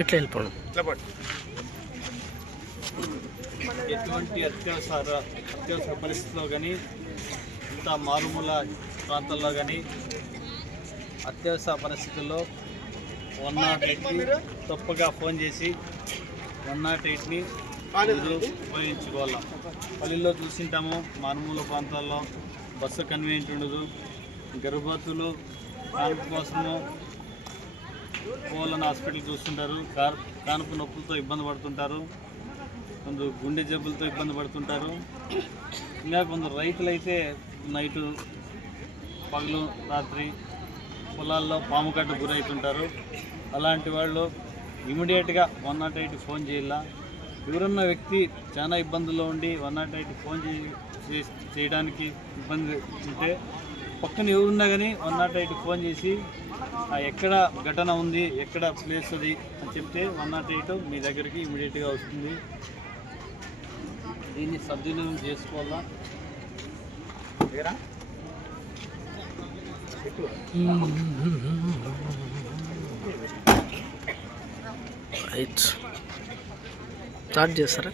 ఎట్లా వెళ్ళిపోవడం ఎటువంటి అత్యవసర పరిస్థితుల్లో కానీ ఇంత మారుమూల ప్రాంతాల్లో కానీ అత్యవసర పరిస్థితుల్లో 108కి తప్పగా ఫోన్ చేసి 108ని ఉపయోగించుకోవాలి. పల్లెల్లో చూసింటాము మారుమూల ప్రాంతాల్లో బస్సు కన్వీనియంట్ ఉండదు. గర్భవతులు కాన్పు కోసము పోవాలని హాస్పిటల్ చూస్తుంటారు. కాన్పు నొప్పులతో ఇబ్బంది పడుతుంటారు. కొందరు గుండె జబ్బులతో ఇబ్బంది పడుతుంటారు. ఇంకా కొందరు రైతులైతే నైటు పగలు రాత్రి పొలాల్లో పాముకట్టు గురవుతుంటారు. అలాంటి వాళ్ళు ఇమీడియట్గా 108 ఫోన్ చేయాల. ఎవరన్నా వ్యక్తి చాలా ఇబ్బందుల్లో ఉండి 108 ఫోన్ చేయడానికి ఇబ్బంది ఉంటే పక్కన ఎవరున్నా కానీ 108 ఫోన్ చేసి ఎక్కడ ఘటన ఉంది, ఎక్కడ ప్లేస్ అది అని చెప్తే 108 మీ దగ్గరికి ఇమీడియట్గా వస్తుంది. దీన్ని సద్వినియోగం చేసుకోవాలా. రైట్ స్టార్ట్ చేస్తారా?